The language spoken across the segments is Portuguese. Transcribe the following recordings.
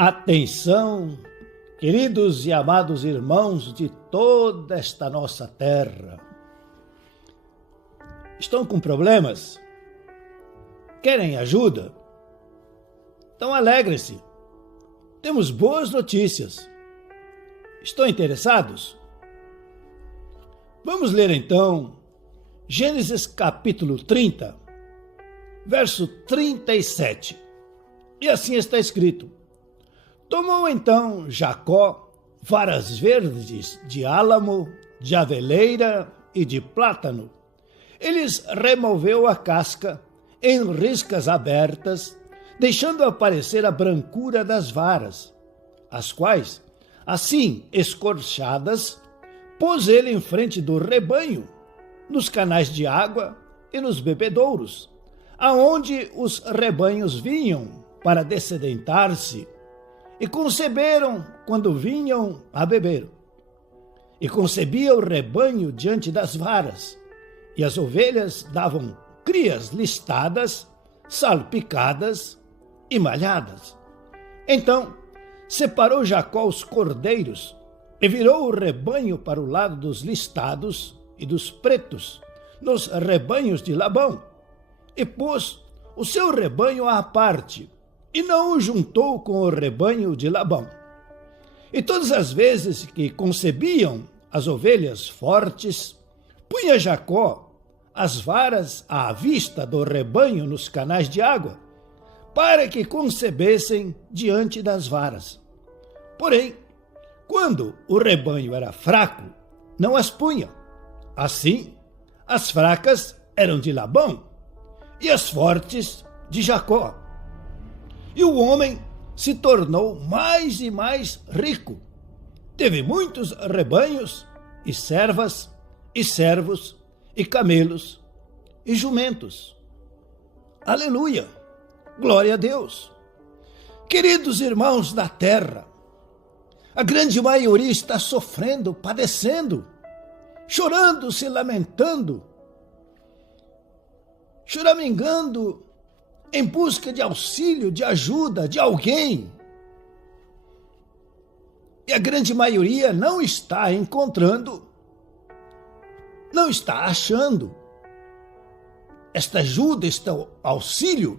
Atenção, queridos e amados irmãos de toda esta nossa terra. Estão com problemas? Querem ajuda? Então alegrem-se. Temos boas notícias. Estão interessados? Vamos ler então Gênesis capítulo 30, verso 37. E assim está escrito: Tomou então Jacó varas verdes de álamo, de aveleira e de plátano. Eles removeu a casca em riscas abertas, deixando aparecer a brancura das varas, as quais, assim escorchadas, pôs ele em frente do rebanho, nos canais de água e nos bebedouros, aonde os rebanhos vinham para dessedentar-se, e conceberam quando vinham a beber. E concebia o rebanho diante das varas, e as ovelhas davam crias listadas, salpicadas e malhadas. Então separou Jacó os cordeiros e virou o rebanho para o lado dos listados e dos pretos, nos rebanhos de Labão, e pôs o seu rebanho à parte, e não o juntou com o rebanho de Labão. E todas as vezes que concebiam as ovelhas fortes, punha Jacó as varas à vista do rebanho nos canais de água, para que concebessem diante das varas. Porém, quando o rebanho era fraco, não as punha. Assim, as fracas eram de Labão e as fortes de Jacó. E o homem se tornou mais e mais rico. Teve muitos rebanhos e servas e servos e camelos e jumentos. Aleluia! Glória a Deus! Queridos irmãos da terra, a grande maioria está sofrendo, padecendo, chorando, se lamentando, choramingando em busca de auxílio, de ajuda, de alguém. E a grande maioria não está encontrando, não está achando esta ajuda, este auxílio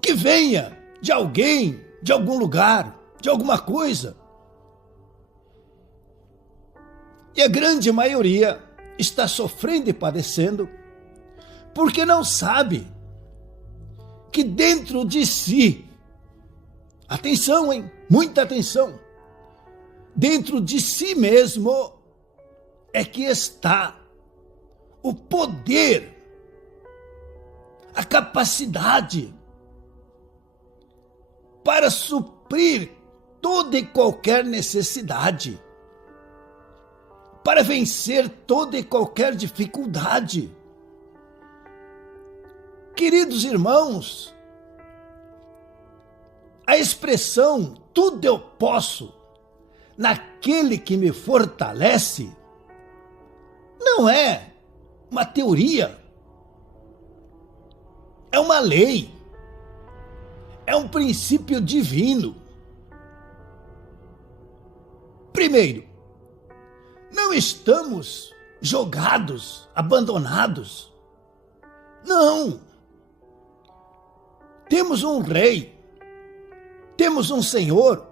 que venha de alguém, de algum lugar, de alguma coisa. E a grande maioria está sofrendo e padecendo porque não sabe que dentro de si, atenção, hein? Muita atenção, dentro de si mesmo é que está o poder, a capacidade para suprir toda e qualquer necessidade, para vencer toda e qualquer dificuldade. Queridos irmãos, a expressão tudo eu posso naquele que me fortalece não é uma teoria, é uma lei, é um princípio divino. Primeiro, não estamos jogados, abandonados. Não. Temos um rei, temos um Senhor,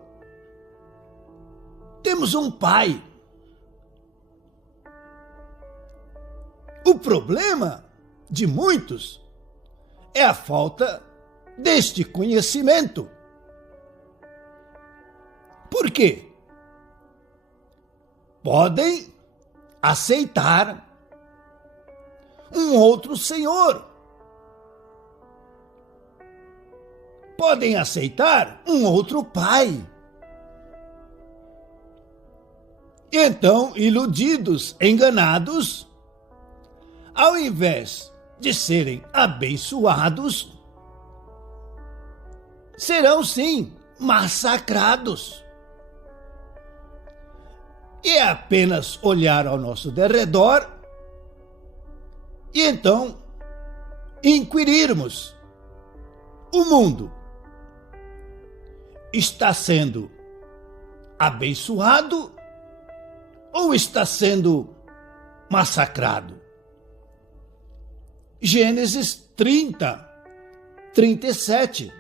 temos um Pai. O problema de muitos é a falta deste conhecimento. Por quê? Podem aceitar um outro Senhor. Podem aceitar um outro pai. E então, iludidos, enganados, ao invés de serem abençoados, serão sim massacrados. E é apenas olhar ao nosso derredor e então inquirirmos: o mundo está sendo abençoado ou está sendo massacrado? Gênesis 30, 37.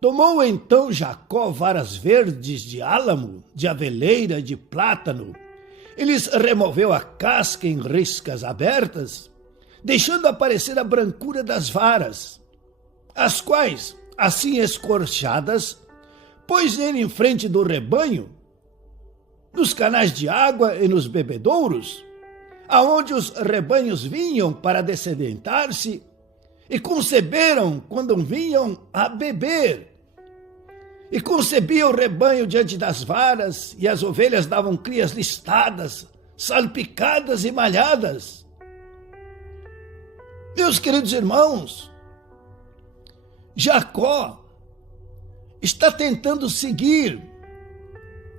Tomou então Jacó varas verdes de álamo, de aveleira e de plátano, e lhes removeu a casca em riscas abertas, deixando aparecer a brancura das varas, as quais, assim escorchadas, pôs ele em frente do rebanho, nos canais de água e nos bebedouros, aonde os rebanhos vinham para dessedentar-se, e conceberam quando vinham a beber. E concebia o rebanho diante das varas, e as ovelhas davam crias listadas, salpicadas e malhadas. Meus queridos irmãos, Jacó está tentando seguir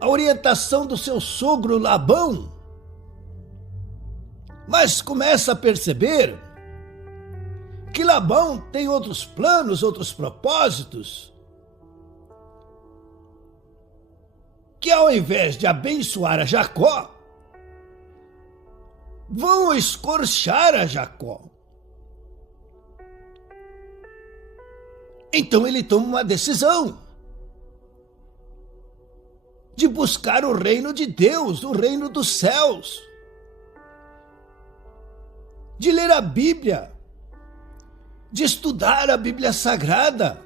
a orientação do seu sogro Labão, mas começa a perceber que Labão tem outros planos, outros propósitos, que ao invés de abençoar a Jacó, vão escorchar a Jacó. Então ele toma uma decisão de buscar o reino de Deus, o reino dos céus, de ler a Bíblia, de estudar a Bíblia Sagrada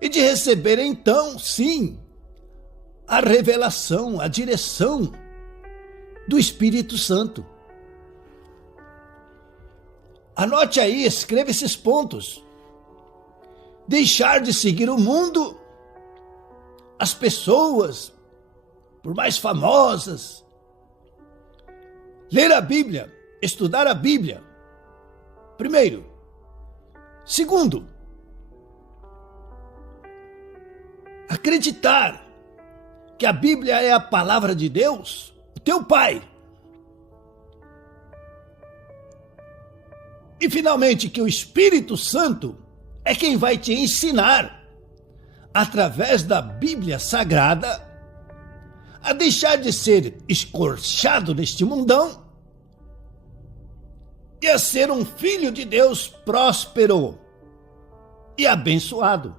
e de receber então, sim, a revelação, a direção do Espírito Santo. Anote aí, escreva esses pontos. Deixar de seguir o mundo, as pessoas, por mais famosas. Ler a Bíblia, estudar a Bíblia. Primeiro. Segundo, acreditar que a Bíblia é a palavra de Deus, o teu Pai. E finalmente, que o Espírito Santo é quem vai te ensinar, através da Bíblia Sagrada, a deixar de ser escorchado neste mundão e a ser um filho de Deus próspero e abençoado.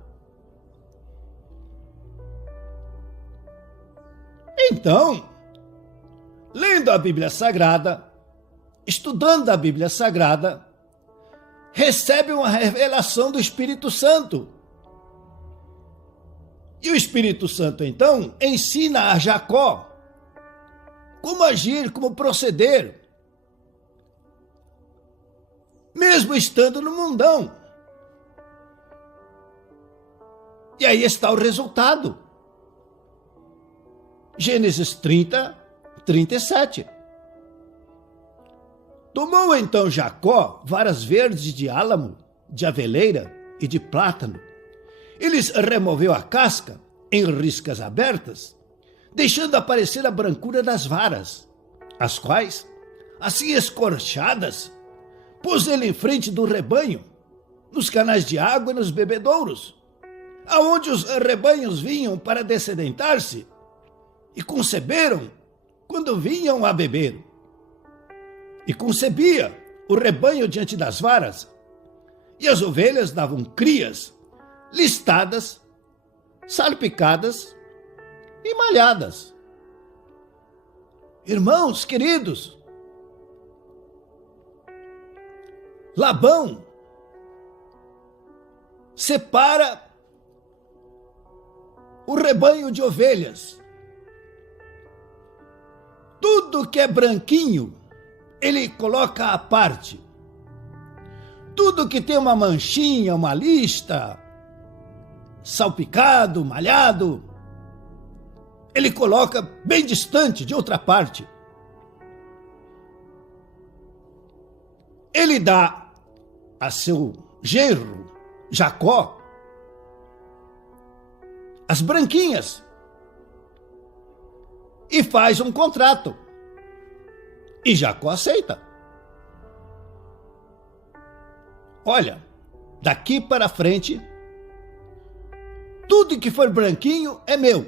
Então, lendo a Bíblia Sagrada, estudando a Bíblia Sagrada, recebe uma revelação do Espírito Santo. E o Espírito Santo, então, ensina a Jacó como agir, como proceder, mesmo estando no mundão. E aí está o resultado. Gênesis 30, 37. Tomou então Jacó varas verdes de álamo, de aveleira e de plátano, e lhes removeu a casca em riscas abertas, deixando aparecer a brancura das varas, as quais, assim escorchadas, pôs ele em frente do rebanho, nos canais de água e nos bebedouros, aonde os rebanhos vinham para dessedentar-se, e conceberam quando vinham a beber. E concebia o rebanho diante das varas, e as ovelhas davam crias, listadas, salpicadas e malhadas. Irmãos queridos, Labão separa o rebanho de ovelhas. Tudo que é branquinho, ele coloca à parte. Tudo que tem uma manchinha, uma lista, salpicado, malhado, ele coloca bem distante de outra parte. Ele dá a seu genro, Jacó, as branquinhas, e faz um contrato. E Jacó aceita. Olha, daqui para frente, tudo que for branquinho é meu.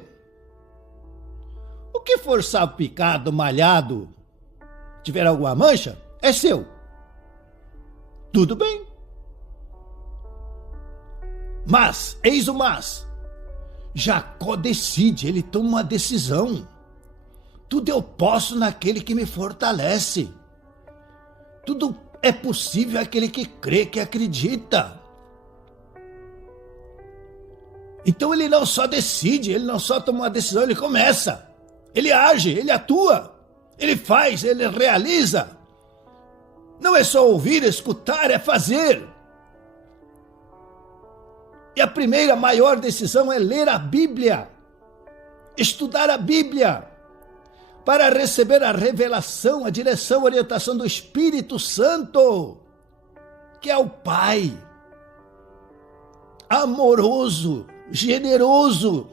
O que for salpicado, malhado, tiver alguma mancha, é seu. Tudo bem. Mas, eis o mas, Jacó decide, ele toma uma decisão. Tudo eu posso naquele que me fortalece. Tudo é possível àquele que crê, que acredita. Então ele não só decide, ele não só toma uma decisão, ele começa. Ele age, ele atua, ele faz, ele realiza. Não é só ouvir, escutar, é fazer. E a primeira maior decisão é ler a Bíblia, estudar a Bíblia, para receber a revelação, a direção, a orientação do Espírito Santo, que é o Pai, amoroso, generoso,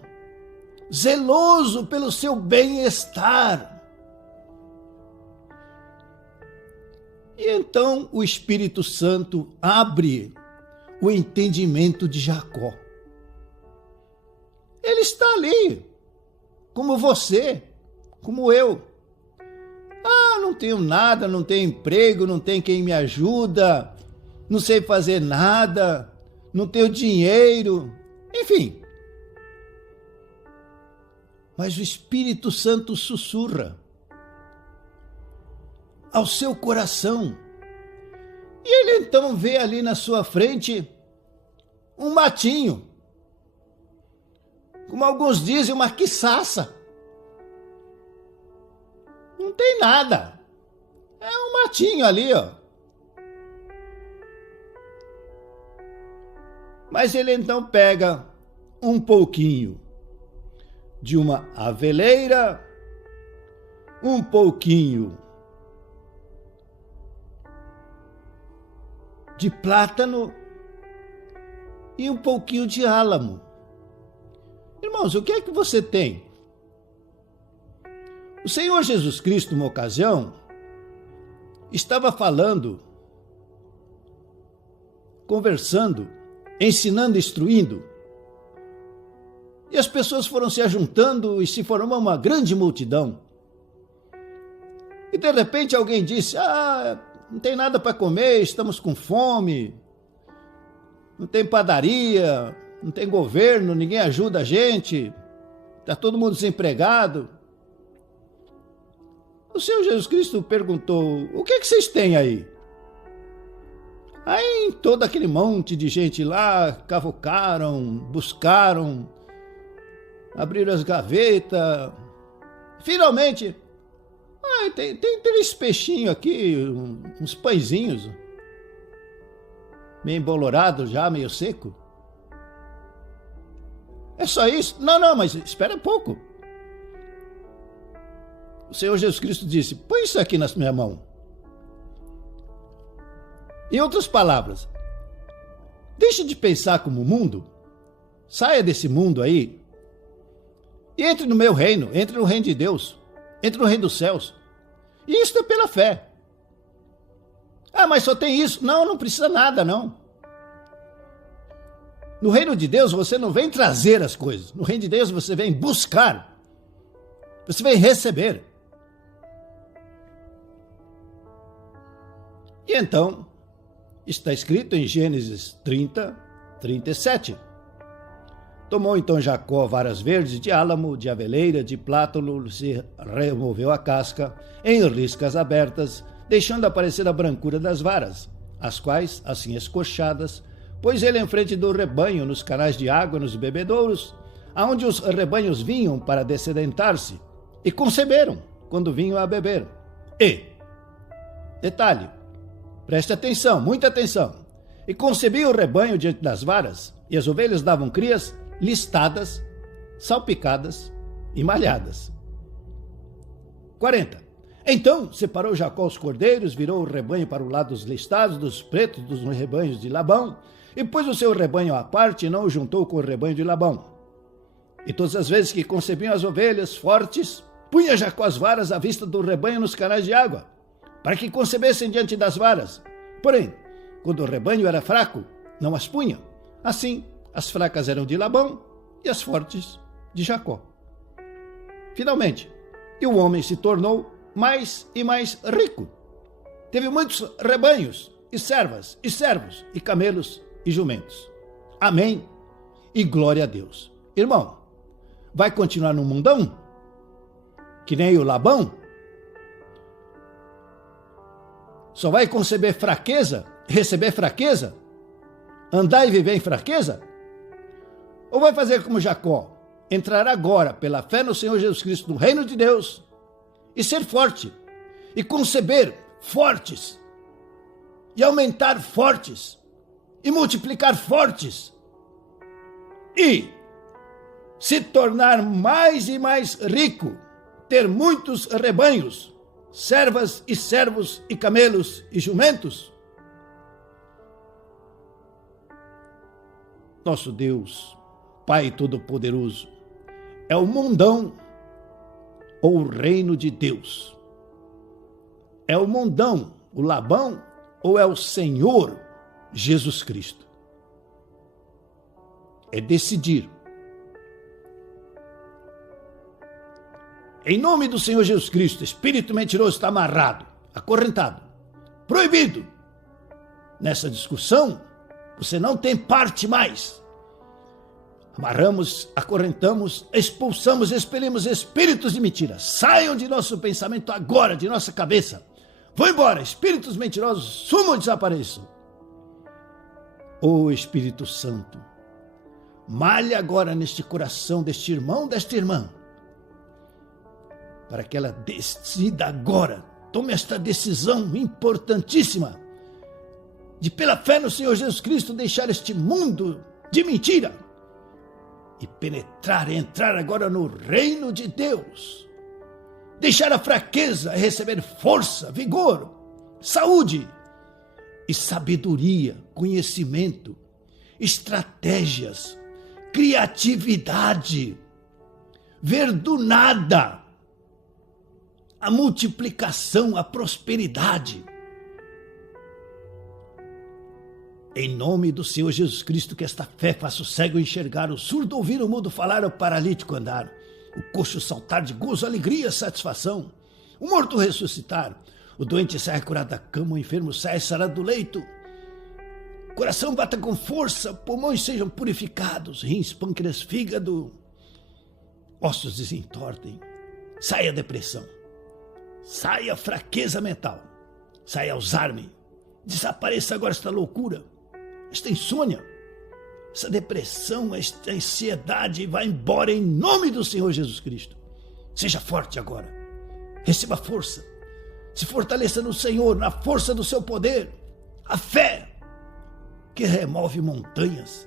zeloso pelo seu bem-estar. E então o Espírito Santo abre o entendimento de Jacó. Ele está ali, como você, como eu. Não tenho nada, não tenho emprego, não tem quem me ajuda, não sei fazer nada, não tenho dinheiro, enfim. Mas o Espírito Santo sussurra ao seu coração. E ele então vê ali na sua frente um matinho, como alguns dizem, uma quiçaça. Não tem nada. É um matinho ali, ó. Mas ele então pega um pouquinho de uma aveleira, um pouquinho de plátano e um pouquinho de álamo. Irmãos, o que é que você tem? O Senhor Jesus Cristo, numa ocasião, estava falando, conversando, ensinando, instruindo, e as pessoas foram se ajuntando e se formou uma grande multidão. E de repente alguém disse, não tem nada para comer, estamos com fome, não tem padaria, não tem governo, ninguém ajuda a gente, está todo mundo desempregado. O Senhor Jesus Cristo perguntou, o que é que vocês têm aí? Aí todo aquele monte de gente lá cavocaram, buscaram, abriram as gavetas. Finalmente, tem 3 peixinhos aqui, uns pãezinhos, meio embolorado já, meio seco. É só isso? Não, mas espera um pouco. O Senhor Jesus Cristo disse, põe isso aqui na minha mão. Em outras palavras, deixe de pensar como o mundo, saia desse mundo aí e entre no meu reino, entre no reino de Deus, entre no reino dos céus. E isso é pela fé. Mas só tem isso. Não precisa nada, não. No reino de Deus você não vem trazer as coisas. No reino de Deus você vem buscar. Você vem receber. E então, está escrito em Gênesis 30, 37. Tomou então Jacó varas verdes de álamo, de aveleira, de plátano, se removeu a casca em riscas abertas, deixando aparecer a brancura das varas, as quais, assim escorchadas, pôs ele em frente do rebanho, nos canais de água, nos bebedouros, aonde os rebanhos vinham para dessedentar-se, e conceberam quando vinham a beber. E, detalhe, preste atenção, muita atenção, e concebia o rebanho diante das varas, e as ovelhas davam crias listadas, salpicadas e malhadas. 40. Então separou Jacó os cordeiros, virou o rebanho para o lado dos listados, dos pretos, dos rebanhos de Labão, e pôs o seu rebanho à parte e não o juntou com o rebanho de Labão. E todas as vezes que concebiam as ovelhas fortes, punha Jacó as varas à vista do rebanho nos canais de água, para que concebessem diante das varas. Porém, quando o rebanho era fraco, não as punha. Assim, as fracas eram de Labão e as fortes de Jacó. Finalmente, e o homem se tornou mais e mais rico. Teve muitos rebanhos, e servas, e servos, e camelos, e jumentos. Amém e glória a Deus. Irmão, vai continuar no mundão? Que nem o Labão? Só vai receber fraqueza? Andar e viver em fraqueza? Ou vai fazer como Jacó? Entrar agora, pela fé no Senhor Jesus Cristo, no reino de Deus, e ser forte, e conceber fortes, e aumentar fortes, e multiplicar fortes, e se tornar mais e mais rico, ter muitos rebanhos, servas e servos, e camelos e jumentos? Nosso Deus, Pai Todo-Poderoso, é o mundão ou o reino de Deus? É o mundão, o Labão, ou é o Senhor Jesus Cristo? É decidir. Em nome do Senhor Jesus Cristo, espírito mentiroso está amarrado, acorrentado, proibido. Nessa discussão, você não tem parte mais. Amarramos, acorrentamos, expulsamos, expelimos espíritos de mentira. Saiam de nosso pensamento agora, de nossa cabeça. Vão embora, espíritos mentirosos, sumam e desapareçam. Ô Espírito Santo, malhe agora neste coração deste irmão, desta irmã, para que ela decida agora, tome esta decisão importantíssima, de pela fé no Senhor Jesus Cristo deixar este mundo de mentira e entrar agora no reino de Deus. Deixar a fraqueza e receber força, vigor, saúde e sabedoria, conhecimento, estratégias, criatividade, ver do nada a multiplicação, a prosperidade. Em nome do Senhor Jesus Cristo, que esta fé faça o cego enxergar, o surdo ouvir, o mudo falar, o paralítico andar, o coxo saltar de gozo, alegria, satisfação, o morto ressuscitar, o doente saia curado da cama, o enfermo saia sarado do leito, o coração bata com força, pulmões sejam purificados, rins, pâncreas, fígado, ossos desentortem, saia a depressão, saia a fraqueza mental, saia Alzheimer, desapareça agora esta loucura, esta insônia, essa depressão, esta ansiedade, vai embora em nome do Senhor Jesus Cristo. Seja forte agora, receba força, se fortaleça no Senhor, na força do seu poder, a fé que remove montanhas,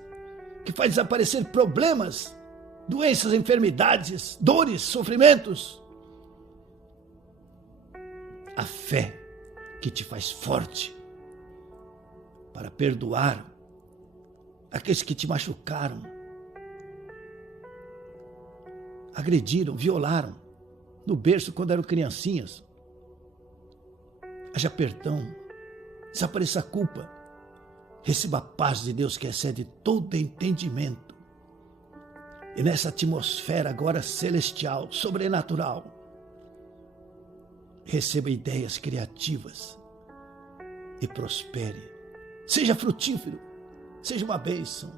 que faz desaparecer problemas, doenças, enfermidades, dores, sofrimentos. A fé que te faz forte para perdoar aqueles que te machucaram, agrediram, violaram no berço quando eram criancinhas. Haja perdão, desapareça a culpa, receba a paz de Deus que excede todo entendimento. E nessa atmosfera agora celestial, sobrenatural, receba ideias criativas e prospere. Seja frutífero, seja uma bênção.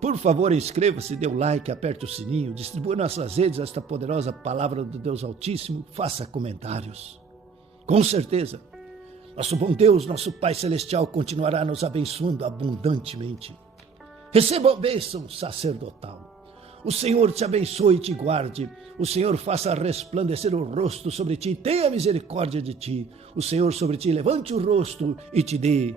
Por favor, inscreva-se, dê o like, aperte o sininho, distribua nas suas redes esta poderosa palavra do Deus Altíssimo, faça comentários. Com certeza, nosso bom Deus, nosso Pai Celestial, continuará nos abençoando abundantemente. Receba a bênção sacerdotal. O Senhor te abençoe e te guarde. O Senhor faça resplandecer o rosto sobre ti e tenha misericórdia de ti. O Senhor sobre ti levante o rosto e te dê